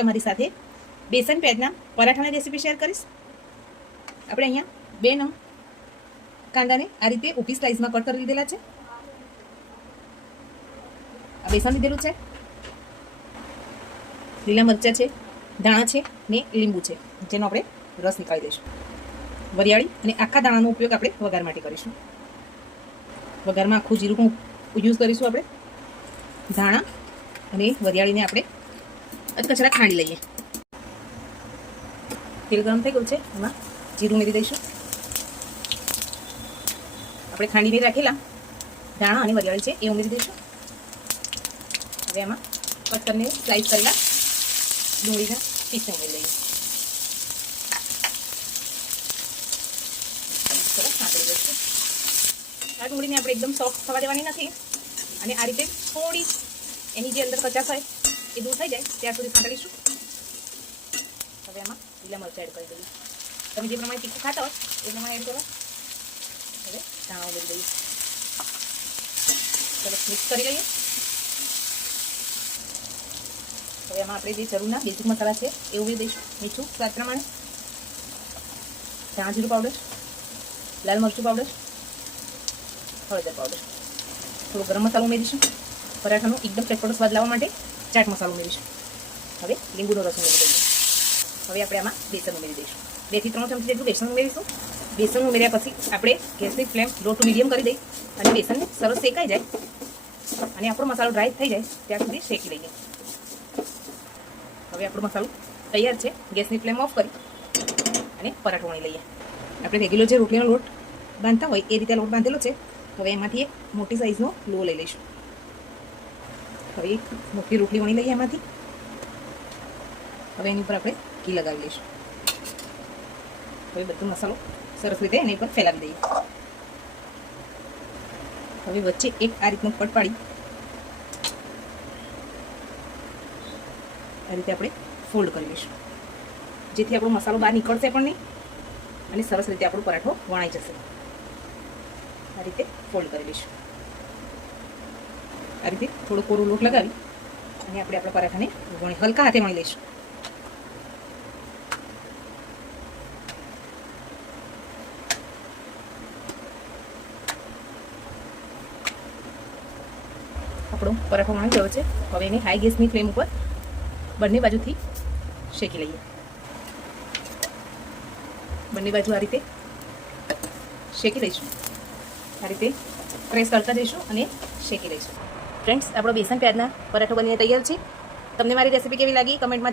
તમારી સાથે બેસન પેજના પરાઠાની રેસીપી શેર કરીશ. આપણે અહીંયા બે નંગ કાંદાને આ રીતે ઊભી સ્લાઇસમાં કટ કરી લીધેલા છે. આ બેસન લીધેલું છે. લીલા મરચાં છે દાણા છે ને લીંબુ છે, જેનો આપણે રસ નીકાળી દઈશું. વરિયાળી અને આખા દાણાનો ઉપયોગ આપણે વઘાર માટે કરીશું. વઘારમાં આખું જીરું પણ યુઝ કરીશું આપણે. ધાણા અને વરિયાળીને આપણે અધકચરા ખાંડી લઈએ તેલ ગરમ થઈ ગયું છે એમાં જીરું ઉમેરી દઈશું આપણે ખાંડીને રાખેલા ધાણા અને વરિયાળી છે એ ઉમેરી દઈશું હવે એમાં કટ કરીને સ્લાઇસ કરેલા ડુંગળીના પીસને ઉમેરી દઈએ આ ડુંગળીને આપણે એકદમ સોફ્ટ થવા દેવાની નથી. અને આ રીતે થોડી એની જે અંદર કચાશ હોય એ દૂર થઈ જાય ત્યાં સુધી સાંકળીશું હવે એમાં લીલા મરચાં એડ કરી દઈએ. તમે જે પ્રમાણે તીખું ખાતા હોય, એ પ્રમાણે એડ કરો. હવે ધાણા ઉમેરી દઈએ. સરસ મિક્સ કરી લઈએ. હવે એમાં આપણે જે જરૂરના બેઝિક મસાલા છે, એ ઉમેરી દઈશું. મીઠું સ્વાદ પ્રમાણે. ધાણા જીરું પાવડર લાલ મરચું પાવડર હળદર પાવડર થોડો ગરમ મસાલો ઉમેરીશું. પરાઠાનો એકદમ ચટપટો સ્વાદ લાવવા માટે ચાટ મસાલો ઉમેરીશું. હવે લીંબુનો રસ ઉમેરી દઈએ હવે આપણે આમાં બેસન ઉમેરી દઈશું. બેથી ત્રણ ચમચી જેટલું બેસન ઉમેરીશું. બેસન ઉમેર્યા પછી આપણે ગેસની ફ્લેમ લો ટુ મીડિયમ કરી દઈ અને બેસનને સરસ શેકાઈ જાય અને આપણો મસાલો ડ્રાય થઈ જાય ત્યાં સુધી શેકી લઈએ. હવે આપણો મસાલો તૈયાર છે. ગેસની ફ્લેમ ઓફ કરી અને પરાઠો વણી લઈએ. આપણે રેગ્યુલર જે રોટલીનો લોટ બાંધતા હોય એ રીતે લોટ બાંધેલો છે. હવે એમાંથી એક મોટી સાઇઝનો લો લઈ લઈશું. હવે એક મોટી રોટલી વણી લઈએ એમાંથી. હવે એની ઉપર આપણે ઘી લગાવી લઈશું. હવે બધો મસાલો સરસ રીતે એની ઉપર ફેલાવી દઈએ. હવે વચ્ચે એક આ રીતનું પટ પાડી. આ રીતે આપણે ફોલ્ડ કરી લઈશું. જેથી આપણો મસાલો બહાર નીકળશે પણ નહીં અને સરસ રીતે આપણો પરાઠો વણાઈ જશે. આ રીતે ફોલ્ડ કરી લઈશું. આ રીતે થોડો કોરો લોટ લગાવી અને આપણે આપણા પરાઠાને વણી, હલકા હાથે વણી લઈશું. આપણો પરાઠો વણી ગયો છે. હવે એને હાઈ ગેસની ફ્લેમ ઉપર બંને બાજુથી શેકી લઈએ. બંને બાજુ આ રીતે શેકી લઈશું. આ રીતે પ્રેસ કરતા જઈશું અને શેકી લઈશું. ફ્રેન્ડ્સ આપણો બેસન પ્યાજના પરાઠો બનીને તૈયાર છે. તમને મારી રેસીપી કેવી લાગી? કમેન્ટમાં